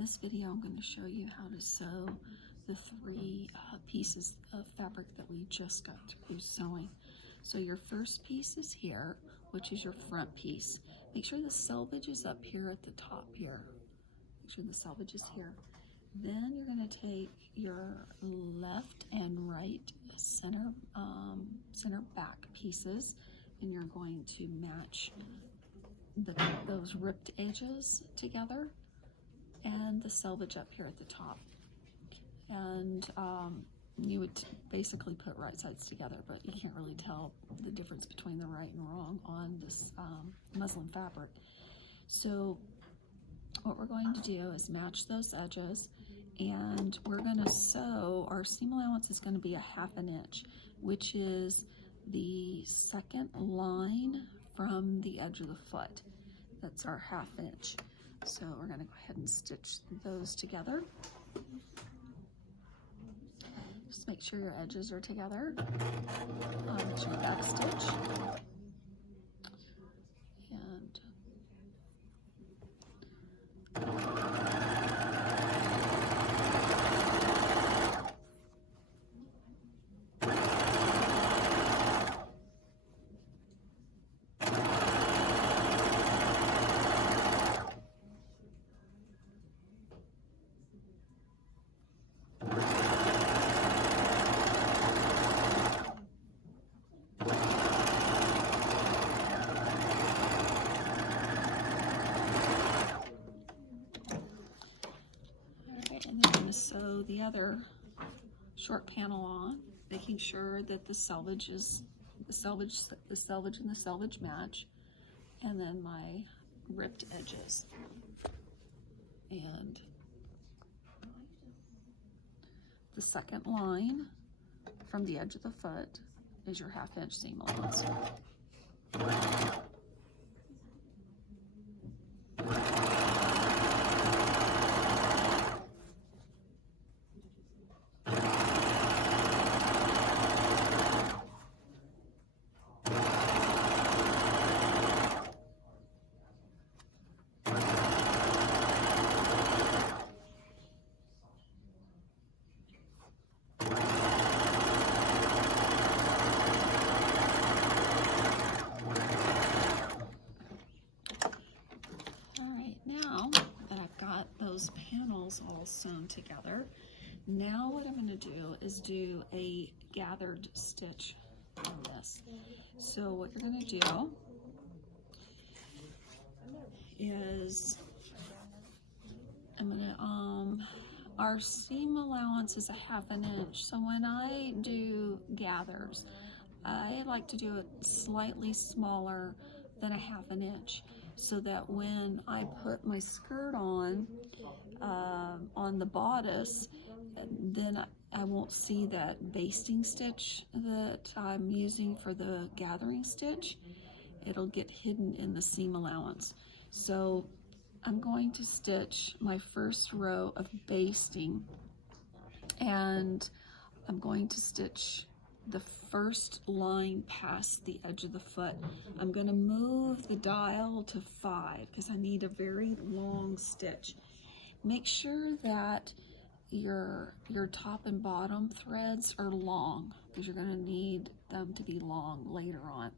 this video, I'm going to show you how to sew the three pieces of fabric that we just got through sewing. So your first piece is here, which is your front piece. Make sure the selvage is up here at the top here. Make sure the selvage is here. Then you're going to take your left and right center back pieces, and you're going to match those ripped edges together and the selvage up here at the top. And you would basically put right sides together, but you can't really tell the difference between the right and wrong on this muslin fabric. So what we're going to do is match those edges, and we're going to sew. Our seam allowance is going to be 1/2 inch, which is the second line from the edge of the foot. That's our 1/2 inch. So we're going to go ahead and stitch those together. Just make sure your edges are together. It's your back stitch. And sew the other short panel on, making sure that the selvage and the selvage match, and then my ripped edges. And the second line from the edge of the foot is your 1/2 inch seam allowance. Panels all sewn together. Now what I'm going to do is do a gathered stitch on this. So what you're going to do is our seam allowance is 1/2 inch. So when I do gathers, I like to do it slightly smaller than 1/2 inch, so that when I put my skirt on the bodice, then I won't see that basting stitch that I'm using for the gathering stitch. It'll get hidden in the seam allowance. So I'm going to stitch my first row of basting, and I'm going to stitch the first line past the edge of the foot. I'm going to move the dial to 5 because I need a very long stitch. Make sure that your top and bottom threads are long, because you're going to need them to be long later on,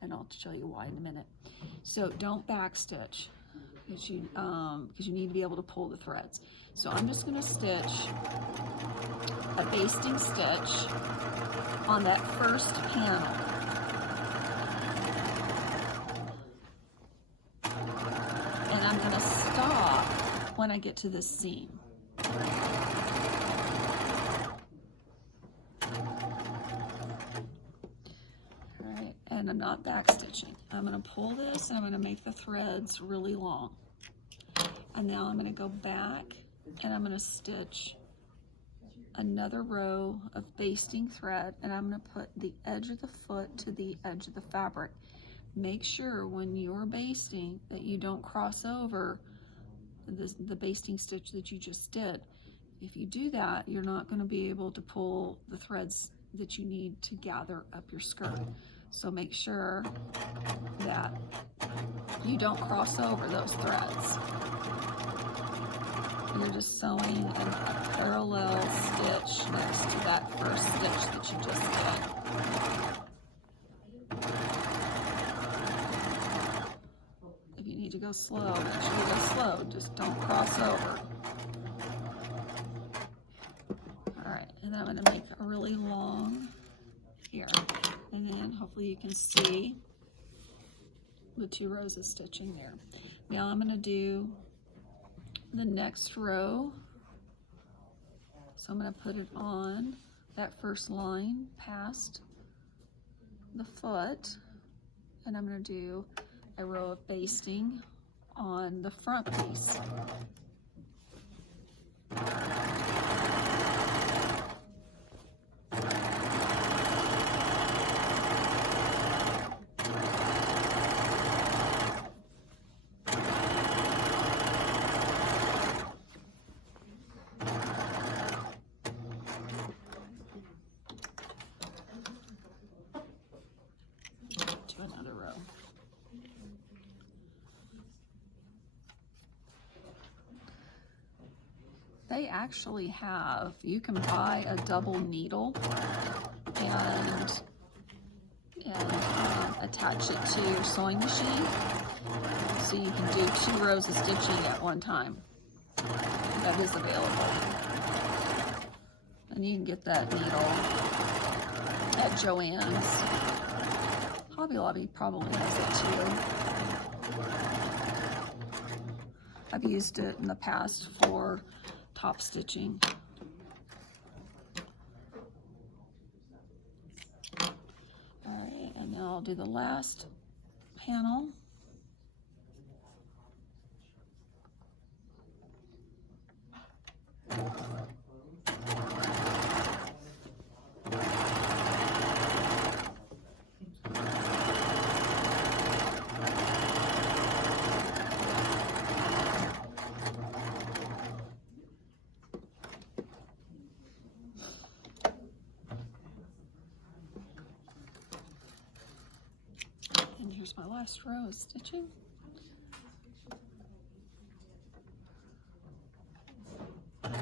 and I'll show you why in a minute. So don't back stitch, because you need to be able to pull the threads. So I'm just going to stitch a basting stitch on that first panel. And I'm going to stop when I get to this seam. Alright, and I'm not back stitching. I'm going to pull this, and I'm going to make the threads really long. And now I'm going to go back, and I'm going to stitch another row of basting thread, and I'm going to put the edge of the foot to the edge of the fabric. Make sure when you're basting that you don't cross over the basting stitch that you just did. If you do that, you're not going to be able to pull the threads that you need to gather up your skirt. So make sure that you don't cross over those threads. You're just sewing a parallel stitch next to that first stitch that you just did. If you need to go slow, make sure you go slow. Just don't cross over. Alright, and then I'm going to make a really long here. And then hopefully you can see the 2 rows of stitching there. Now I'm going to do the next row. So I'm going to put it on that first line past the foot, and I'm going to do a row of basting on the front piece. To another row. They actually have, you can buy a double needle and attach it to your sewing machine so you can do 2 rows of stitching at one time. That is available. And you can get that needle at Joann's. Hobby Lobby probably has it too. I've used it in the past for top stitching. Alright, and then I'll do the last panel. And here's my last row of stitching. All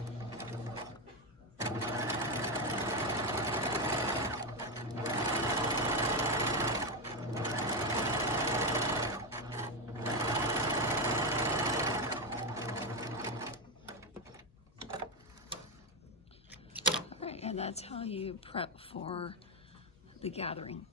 right, and that's how you prep for the gathering.